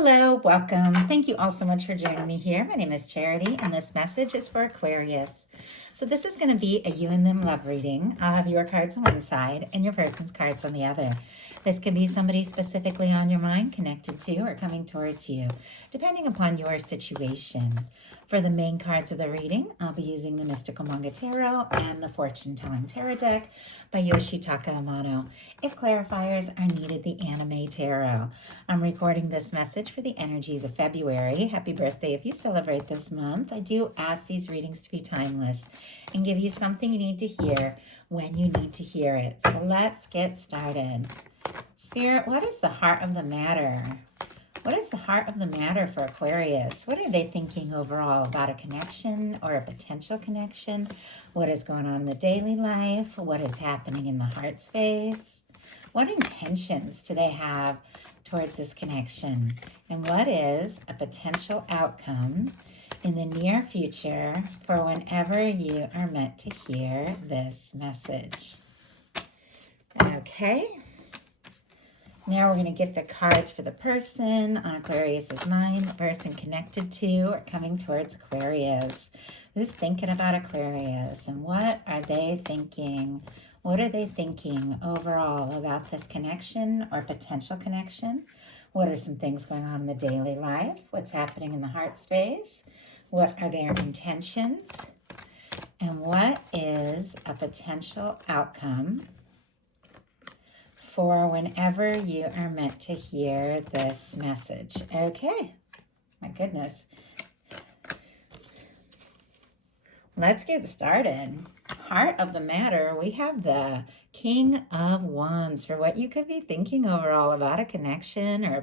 Hello, welcome. Thank you all so much for joining me here. My name is Charity, and this message is for Aquarius. So, this is going to be a you and them love reading. I'll have your cards on one side and your person's cards on the other. This can be somebody specifically on your mind, connected to, or coming towards you, depending upon your situation. For the main cards of the reading, I'll be using the Mystical Manga Tarot and the Fortune Telling Tarot deck by Yoshitaka Amano. If clarifiers are needed, the Anime Tarot. I'm recording this message for the energies of February. Happy birthday if you celebrate this month. I do ask these readings to be timeless and give you something you need to hear when you need to hear it. So let's get started. Spirit, what is the heart of the matter? What is the heart of the matter for Aquarius? What are they thinking overall about a connection or a potential connection? What is going on in the daily life? What is happening in the heart space? What intentions do they have towards this connection? And what is a potential outcome in the near future for whenever you are meant to hear this message? Okay. Now we're going to get the cards for the person on Aquarius's mind, the person connected to or coming towards Aquarius. Who's thinking about Aquarius and what are they thinking? What are they thinking overall about this connection or potential connection? What are some things going on in the daily life? What's happening in the heart space? What are their intentions? And what is a potential outcome for whenever you are meant to hear this message? Okay, my goodness. Let's get started. Heart of the matter, we have the King of Wands for what you could be thinking overall about a connection or a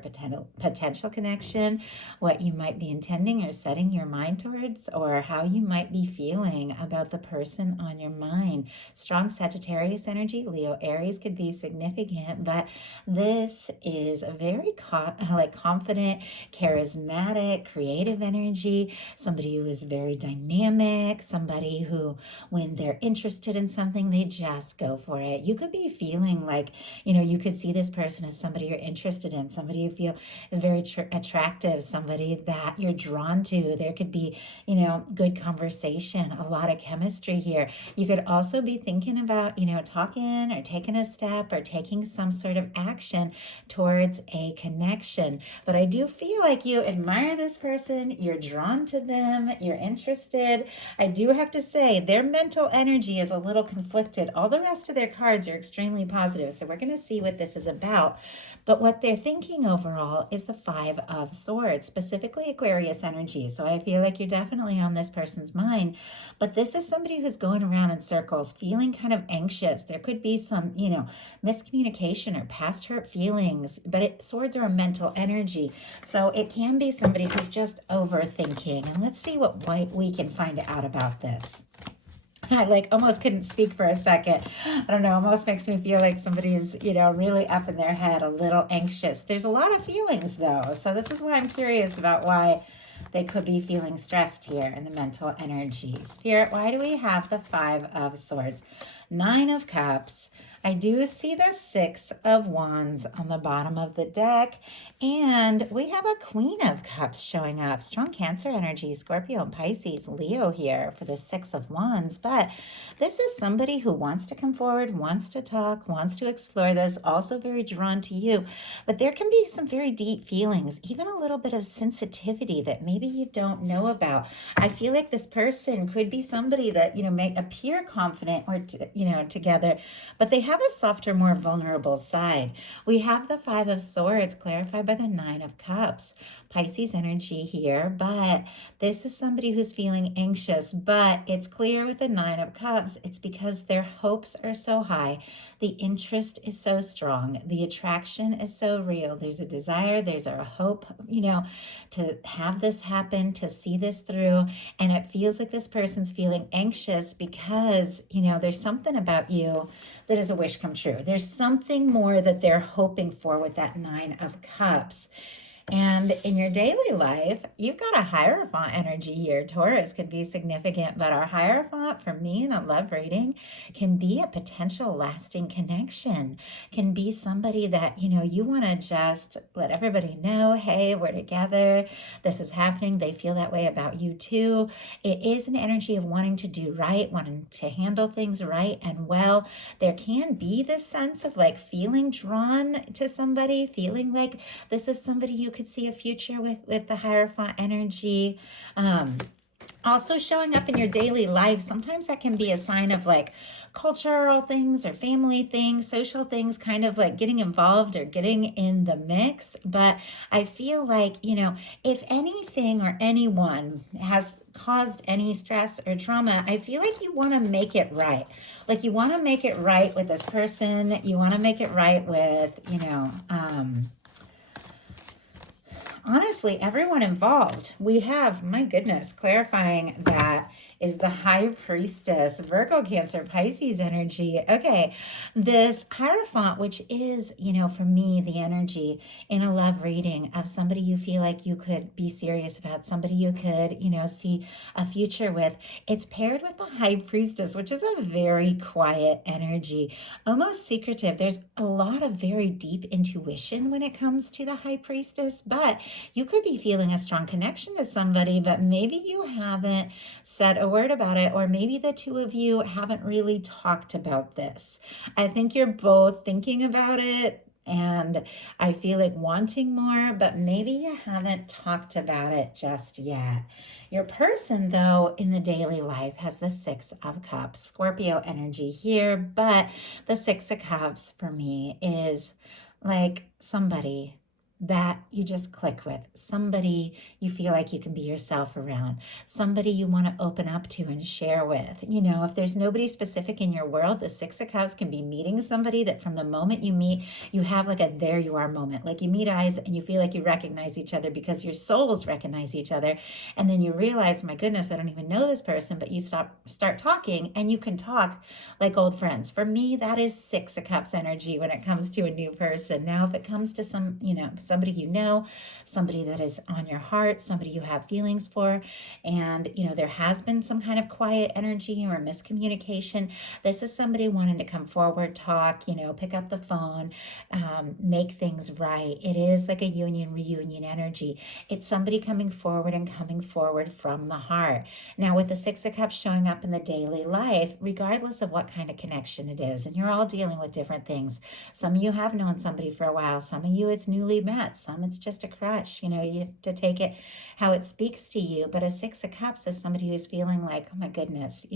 potential connection, what you might be intending or setting your mind towards, or how you might be feeling about the person on your mind. Strong Sagittarius energy, Leo, Aries could be significant, but this is a very confident, charismatic, creative energy, somebody who is very dynamic, somebody who, when they're interested in something, they just go for it. You could be feeling like, you could see this person as somebody you're interested in, somebody you feel is very attractive, somebody that you're drawn to. There could be, good conversation, a lot of chemistry here. You could also be thinking about, talking or taking a step or taking some sort of action towards a connection. But I do feel like you admire this person, you're drawn to them, you're interested. I do have to say their mental energy is a little conflicted. All the rest of their cards are extremely positive, so we're going to see what this is about. But what they're thinking overall is the Five of Swords, specifically Aquarius energy. So I feel like you're definitely on this person's mind. But this is somebody who's going around in circles, feeling kind of anxious. There could be some, miscommunication or past hurt feelings. But swords are a mental energy. So it can be somebody who's just overthinking. And let's see what we can find out about this. I almost couldn't speak for a second. I don't know, almost makes me feel like somebody's, really up in their head, a little anxious. There's a lot of feelings though. So this is why I'm curious about why they could be feeling stressed here in the mental energy. Spirit, why do we have the Five of Swords? Nine of Cups. I do see the Six of Wands on the bottom of the deck. And we have a Queen of Cups showing up. Strong Cancer energy, Scorpio and Pisces, Leo here for the Six of Wands. But this is somebody who wants to come forward, wants to talk, wants to explore this, also very drawn to you. But there can be some very deep feelings, even a little bit of sensitivity that maybe you don't know about. I feel like this person could be somebody that, may appear confident or, together, but they have a softer, more vulnerable side. We have the Five of Swords clarified by the Nine of Cups. Pisces energy here, but this is somebody who's feeling anxious, but it's clear with the Nine of Cups, it's because their hopes are so high. The interest is so strong. The attraction is so real. There's a desire, there's a hope, to have this happen, to see this through. And it feels like this person's feeling anxious because, there's something about you that is a wish come true. There's something more that they're hoping for with that Nine of Cups. And in your daily life, you've got a Hierophant energy here. Taurus could be significant, but our Hierophant for me in a love reading can be a potential lasting connection, can be somebody that, you want to just let everybody know, hey, we're together. This is happening. They feel that way about you too. It is an energy of wanting to do right, wanting to handle things right and well. There can be this sense of like feeling drawn to somebody, feeling like this is somebody you could see a future with the Hierophant energy. Also showing up in your daily life, sometimes that can be a sign of like cultural things or family things, social things, kind of like getting involved or getting in the mix. But I feel like, if anything or anyone has caused any stress or trauma, I feel like you want to make it right. Like you want to make it right with this person. You want to make it right with, honestly, everyone involved. We have, my goodness, clarifying that is the High Priestess, Virgo, Cancer, Pisces energy. Okay, this Hierophant, which is, for me, the energy in a love reading of somebody you feel like you could be serious about, somebody you could, see a future with. It's paired with the High Priestess, which is a very quiet energy, almost secretive. There's a lot of very deep intuition when it comes to the High Priestess, but you could be feeling a strong connection to somebody, but maybe you haven't said a word about it, or maybe the two of you haven't really talked about this. I think you're both thinking about it, and I feel like wanting more, but maybe you haven't talked about it just yet. Your person, though, in the daily life has the Six of Cups, Scorpio energy here, but the Six of Cups for me is like somebody that you just click with, somebody you feel like you can be yourself around, somebody you want to open up to and share with. If there's nobody specific in your world, the Six of Cups can be meeting somebody that from the moment you meet, you have like a there you are moment. Like you meet eyes and you feel like you recognize each other because your souls recognize each other. And then you realize, my goodness, I don't even know this person, but you start talking and you can talk like old friends. For me, that is Six of Cups energy when it comes to a new person. Now, if it comes to somebody somebody that is on your heart, somebody you have feelings for, and there has been some kind of quiet energy or miscommunication, this is somebody wanting to come forward, talk, pick up the phone, make things right. It is like a union reunion energy. It's somebody coming forward and coming forward from the heart. Now, with the Six of Cups showing up in the daily life, regardless of what kind of connection it is, and you're all dealing with different things. Some of you have known somebody for a while. Some of you it's newly met. Some it's just a crush. You have to take it how it speaks to you. But a Six of Cups is somebody who's feeling like, oh my goodness,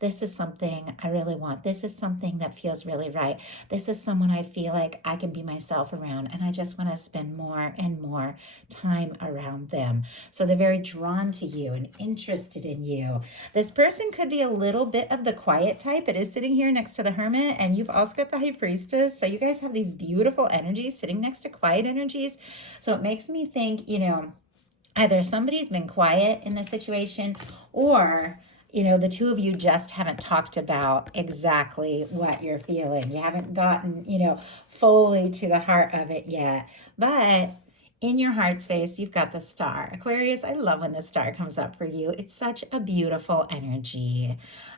this is something I really want. This is something that feels really right. This is someone I feel like I can be myself around, and I just want to spend more and more time around them. So they're very drawn to you and interested in you. This person could be a little bit of the quiet type. It is sitting here next to the Hermit, and you've also got the High Priestess. So you guys have these beautiful energies sitting next to quiet energies. So it makes me think, either somebody's been quiet in the situation, or the two of you just haven't talked about exactly what you're feeling. You haven't gotten, fully to the heart of it yet. But in your heart space, you've got the Star. Aquarius, I love when the Star comes up for you. It's such a beautiful energy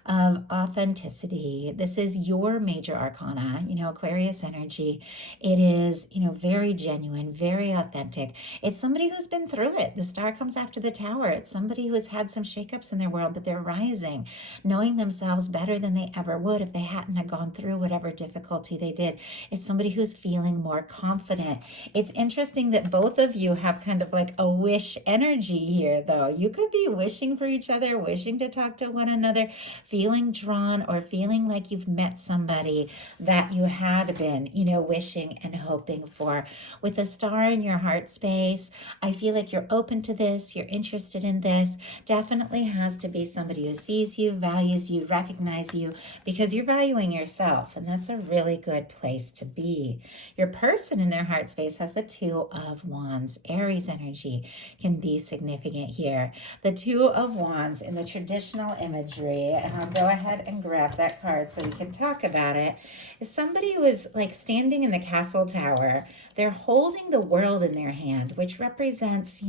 of authenticity. This is your major arcana, Aquarius energy. It is, very genuine, very authentic. It's somebody who's been through it. The Star comes after the Tower. It's somebody who has had some shakeups in their world, but they're rising, knowing themselves better than they ever would if they hadn't have gone through whatever difficulty they did. It's somebody who's feeling more confident. It's interesting that both of you have kind of like a wish energy here, though. You could be wishing for each other, wishing to talk to one another, feeling drawn, or feeling like you've met somebody that you had been, wishing and hoping for. With a Star in your heart space, I feel like you're open to this, you're interested in this. Definitely has to be somebody who sees you, values you, recognizes you, because you're valuing yourself, and that's a really good place to be. Your person in their heart space has the Two of Wands. Aries energy can be significant here. The Two of Wands in the traditional imagery, and I'll go ahead and grab that card so we can talk about it, is somebody who is like standing in the castle tower. They're holding the world in their hand, which represents,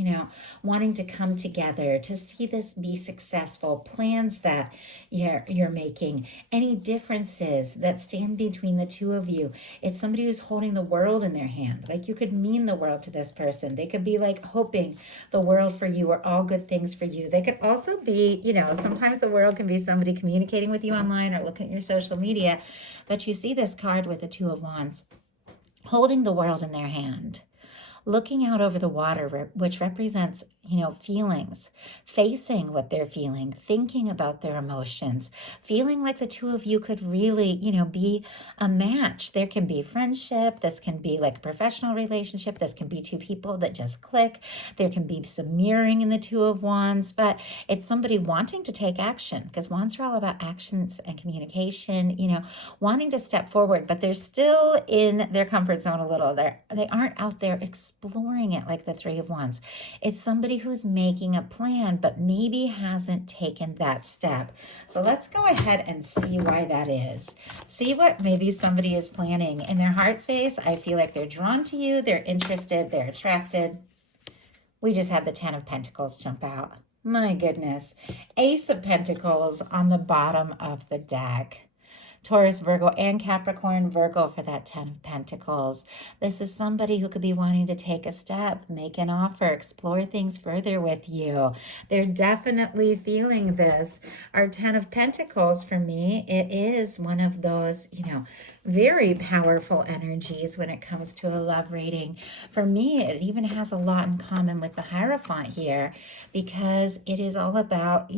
wanting to come together to see this be successful, plans that you're making, any differences that stand between the two of you. It's somebody who's holding the world in their hand. Like, you could mean the world to this person. They could be like hoping the world for you or all good things for you. They could also be, sometimes the world can be somebody communicating with you online or looking at your social media. But you see this card with the Two of Wands, holding the world in their hand, looking out over the water, which represents, feelings, facing what they're feeling, thinking about their emotions, feeling like the two of you could really, be a match. There can be friendship. This can be like a professional relationship. This can be two people that just click. There can be some mirroring in the Two of Wands, but it's somebody wanting to take action, because wands are all about actions and communication, wanting to step forward, but they're still in their comfort zone a little. They aren't out there exploring it like the Three of Wands. It's somebody who's making a plan, but maybe hasn't taken that step. So let's go ahead and see why that is. See what maybe somebody is planning. In their heart space, I feel like they're drawn to you, they're interested, they're attracted. We just had the Ten of Pentacles jump out. My goodness. Ace of Pentacles on the bottom of the deck. Taurus, Virgo, and Capricorn, Virgo for that Ten of Pentacles. This is somebody who could be wanting to take a step, make an offer, explore things further with you. They're definitely feeling this. Our Ten of Pentacles, for me, it is one of those, very powerful energies when it comes to a love reading. For me, it even has a lot in common with the Hierophant here, because it is all about,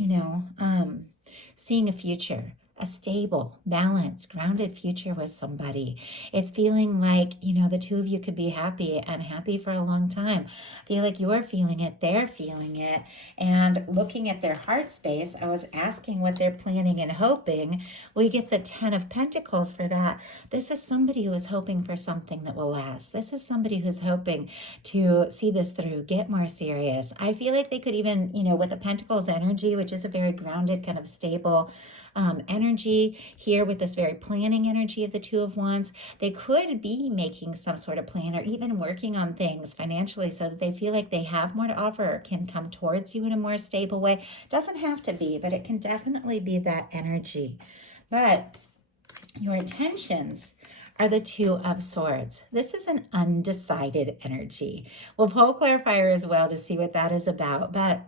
seeing a future, a stable, balanced, grounded future with somebody. It's feeling like, the two of you could be happy and happy for a long time. Feel like you're feeling it, they're feeling it. And looking at their heart space, I was asking what they're planning and hoping. We get the Ten of Pentacles for that. This is somebody who is hoping for something that will last. This is somebody who's hoping to see this through, get more serious. I feel like they could even, with the Pentacles energy, which is a very grounded, kind of stable energy here, with this very planning energy of the Two of Wands, they could be making some sort of plan or even working on things financially so that they feel like they have more to offer or can come towards you in a more stable way. Doesn't have to be, but it can definitely be that energy. But your intentions are the Two of Swords. This is an undecided energy. We'll pull clarifier as well to see what that is about, but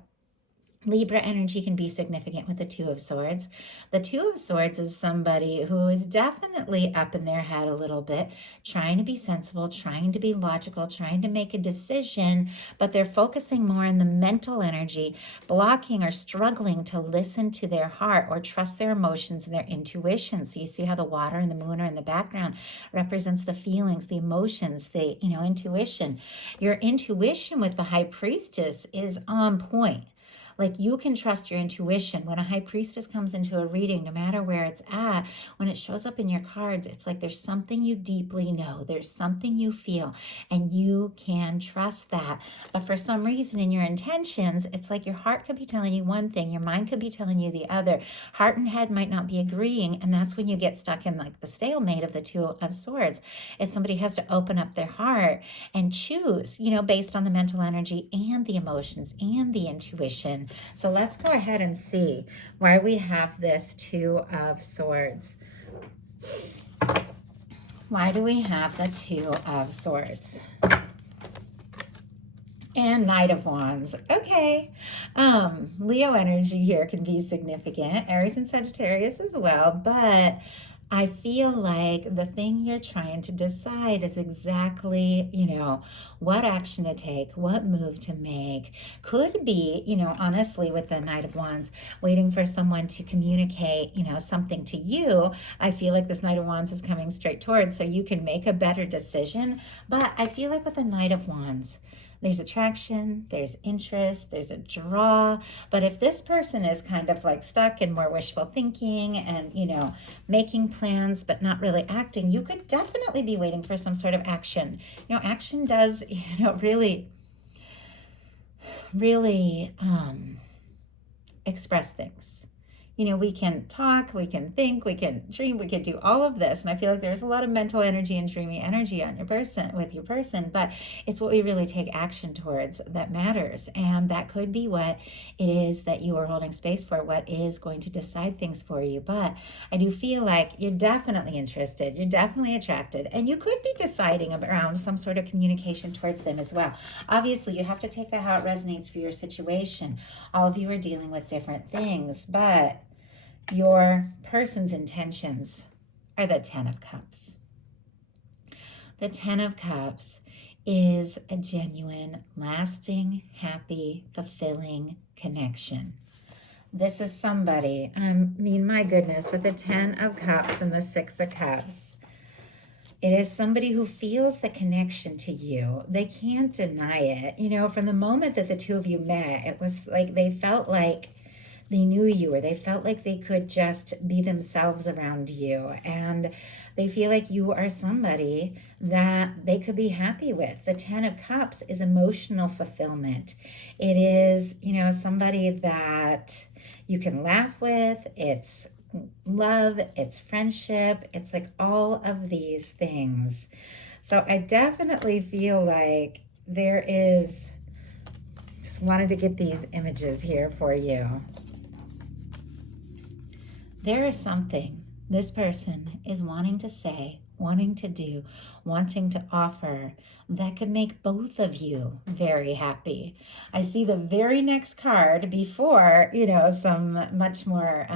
Libra energy can be significant with the Two of Swords. The Two of Swords is somebody who is definitely up in their head a little bit, trying to be sensible, trying to be logical, trying to make a decision, but they're focusing more on the mental energy, blocking or struggling to listen to their heart or trust their emotions and their intuition. So you see how the water and the moon are in the background represents the feelings, the emotions, the intuition. Your intuition with the High Priestess is on point. Like, you can trust your intuition. When a High Priestess comes into a reading, no matter where it's at, when it shows up in your cards, it's like there's something you deeply know. There's something you feel, and you can trust that. But for some reason in your intentions, it's like your heart could be telling you one thing, your mind could be telling you the other. Heart and head might not be agreeing, and that's when you get stuck in like the stalemate of the Two of Swords. Is somebody has to open up their heart and choose, based on the mental energy and the emotions and the intuition. So let's go ahead and see why we have this Two of Swords. Why do we have the Two of Swords? And Knight of Wands. Okay. Leo energy here can be significant. Aries and Sagittarius as well, but I feel like the thing you're trying to decide is exactly, what action to take, what move to make. Could be, honestly, with the Knight of Wands, waiting for someone to communicate, something to you. I feel like this Knight of Wands is coming straight towards, so you can make a better decision. But I feel like with the Knight of Wands, there's attraction, there's interest, there's a draw. But if this person is kind of like stuck in more wishful thinking and, making plans but not really acting, you could definitely be waiting for some sort of action. Action does, really express things. we can talk, we can think, we can dream, we can do all of this. And I feel like there's a lot of mental energy and dreamy energy on with your person, but it's what we really take action towards that matters. And that could be what it is that you are holding space for, what is going to decide things for you. But I do feel like you're definitely interested, you're definitely attracted, and you could be deciding around some sort of communication towards them as well. Obviously, you have to take that how it resonates for your situation. All of you are dealing with different things, but your person's intentions are the 10 of Cups. The 10 of Cups is a genuine, lasting, happy, fulfilling connection. This is somebody, my goodness, with the 10 of Cups and the 6 of Cups. It is somebody who feels the connection to you. They can't deny it. From the moment that the two of you met, it was like they felt like they knew you, or they felt like they could just be themselves around you. And they feel like you are somebody that they could be happy with. The 10 of Cups is emotional fulfillment. It is, somebody that you can laugh with. It's love, it's friendship, it's like all of these things. So I definitely feel like there is, just wanted to get these images here for you. There is something this person is wanting to say, wanting to do, wanting to offer that could make both of you very happy. I see the very next card before, some much more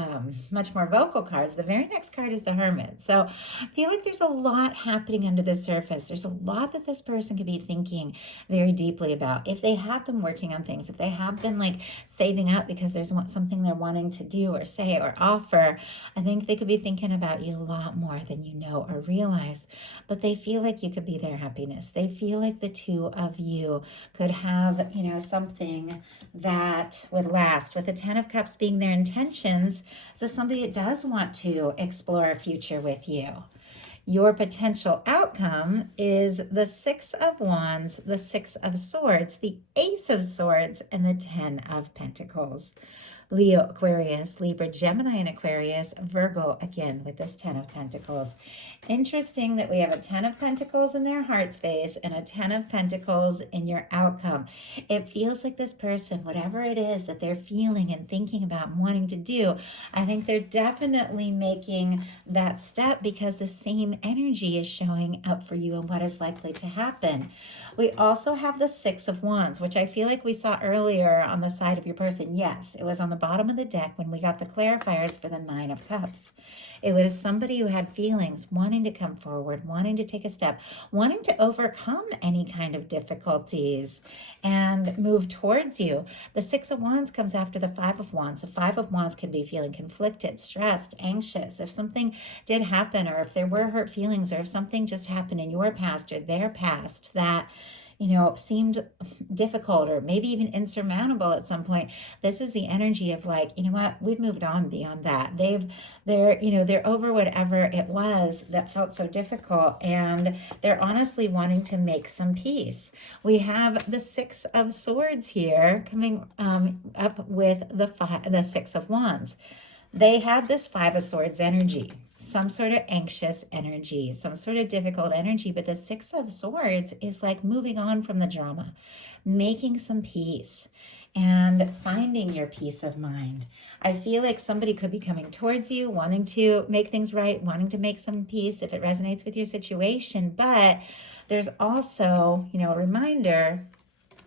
vocal cards. The very next card is the Hermit. So I feel like there's a lot happening under the surface. There's a lot that this person could be thinking very deeply about. If they have been working on things, if they have been like saving up because there's something they're wanting to do or say or offer, I think they could be thinking about you a lot more than you know or realize. But they feel like you could be their happiness. They feel like the two of you could have, something that would last. With the 10 of Cups being their intentions, so somebody that does want to explore a future with you. Your potential outcome is the 6 of Wands, the 6 of Swords, the Ace of Swords, and the 10 of Pentacles. Leo, Aquarius, Libra, Gemini, and Aquarius, Virgo, again, with this 10 of Pentacles. Interesting that we have a 10 of Pentacles in their heart space and a 10 of Pentacles in your outcome. It feels like this person, whatever it is that they're feeling and thinking about and wanting to do, I think they're definitely making that step because the same energy is showing up for you and what is likely to happen. We also have the 6 of Wands, which I feel like we saw earlier on the side of your person. Yes, it was on the bottom of the deck when we got the clarifiers for the 9 of Cups. It was somebody who had feelings, wanting to come forward, wanting to take a step, wanting to overcome any kind of difficulties and move towards you. The 6 of Wands comes after the 5 of Wands. The 5 of Wands can be feeling conflicted, stressed, anxious. If something did happen, or if there were hurt feelings, or if something just happened in your past or their past that seemed difficult or maybe even insurmountable at some point, this is the energy of like, we've moved on beyond that. They're over whatever it was that felt so difficult, and they're honestly wanting to make some peace. We have the 6 of Swords here coming up with the 6 of Wands. They had this 5 of Swords energy, some sort of anxious energy, some sort of difficult energy. But the 6 of Swords is like moving on from the drama, making some peace and finding your peace of mind. I feel like somebody could be coming towards you, wanting to make things right, wanting to make some peace if it resonates with your situation. But there's also, a reminder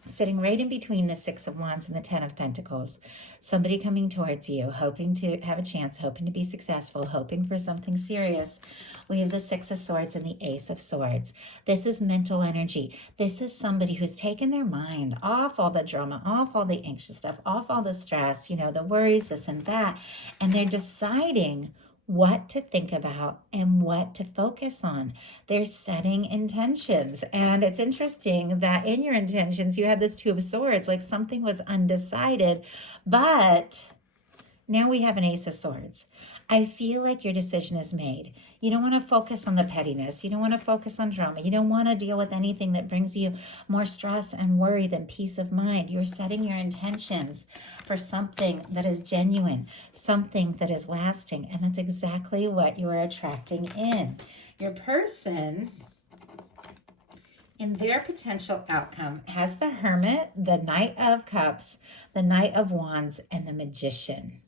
sitting right in between the 6 of Wands and the 10 of Pentacles. Somebody coming towards you, hoping to have a chance, hoping to be successful, hoping for something serious. We have the 6 of Swords and the Ace of Swords. This is mental energy. This is somebody who's taken their mind off all the drama, off all the anxious stuff, off all the stress, the worries, this and that. And they're deciding what to think about and what to focus on. They're setting intentions. And it's interesting that in your intentions, you had this 2 of Swords, like something was undecided, but now we have an Ace of Swords. I feel like your decision is made. You don't want to focus on the pettiness. You don't want to focus on drama. You don't want to deal with anything that brings you more stress and worry than peace of mind. You're setting your intentions for something that is genuine, something that is lasting, and that's exactly what you are attracting in. Your person, in their potential outcome, has the Hermit, the Knight of Cups, the Knight of Wands, and the Magician.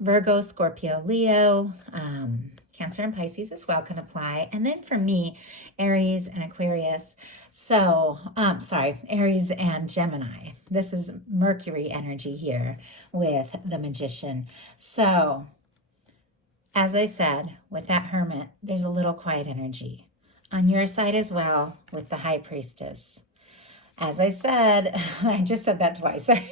Virgo, Scorpio, Leo, Cancer and Pisces as well can apply. And then for me, Aries and Aquarius. So, Aries and Gemini. This is Mercury energy here with the Magician. So, as I said, with that Hermit, there's a little quiet energy. On your side as well with the High Priestess. As I said, I just said that twice, sorry.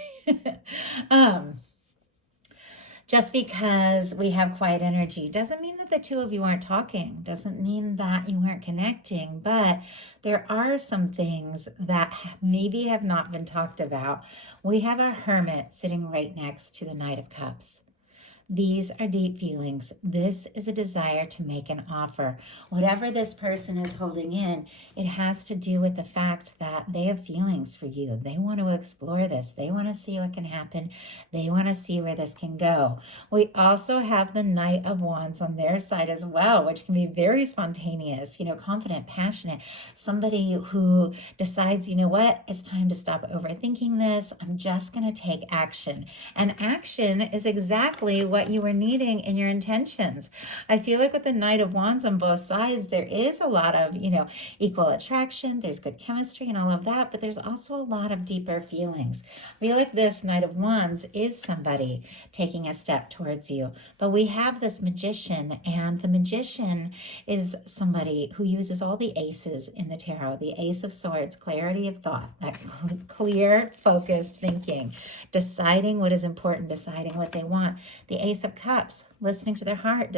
Just because we have quiet energy doesn't mean that the two of you aren't talking, doesn't mean that you aren't connecting, but there are some things that maybe have not been talked about. We have our Hermit sitting right next to the Knight of Cups. These are deep feelings. This is a desire to make an offer. Whatever this person is holding in, it has to do with the fact that they have feelings for you. They want to explore this. They want to see what can happen. They want to see where this can go. We also have the Knight of Wands on their side as well, which can be very spontaneous, confident, passionate. Somebody who decides, you know what, it's time to stop overthinking this. I'm just going to take action. And action is exactly what you were needing in your intentions. I feel like with the Knight of Wands on both sides, there is a lot of, equal attraction. There's good chemistry and all of that, but there's also a lot of deeper feelings. I feel like this Knight of Wands is somebody taking a step towards you, but we have this Magician, and the Magician is somebody who uses all the aces in the tarot, the Ace of Swords, clarity of thought, that clear, focused thinking, deciding what is important, deciding what they want. The Ace of Cups, listening to their heart,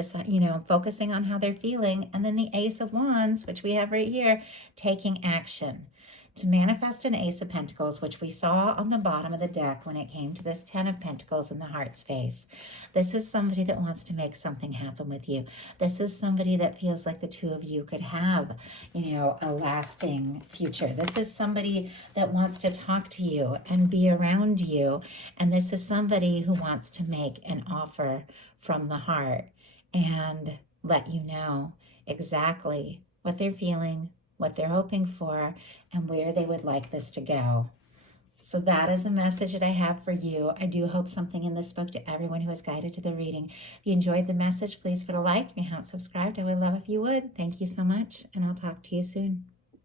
focusing on how they're feeling. And then the Ace of Wands, which we have right here, taking action. To manifest an Ace of Pentacles, which we saw on the bottom of the deck when it came to this 10 of Pentacles in the heart space. This is somebody that wants to make something happen with you. This is somebody that feels like the two of you could have, a lasting future. This is somebody that wants to talk to you and be around you. And this is somebody who wants to make an offer from the heart and let you know exactly what they're feeling, what they're hoping for, and where they would like this to go. So that is a message that I have for you. I do hope something in this spoke to everyone who was guided to the reading. If you enjoyed the message, please put a like. If you haven't subscribed, I would love if you would. Thank you so much, and I'll talk to you soon.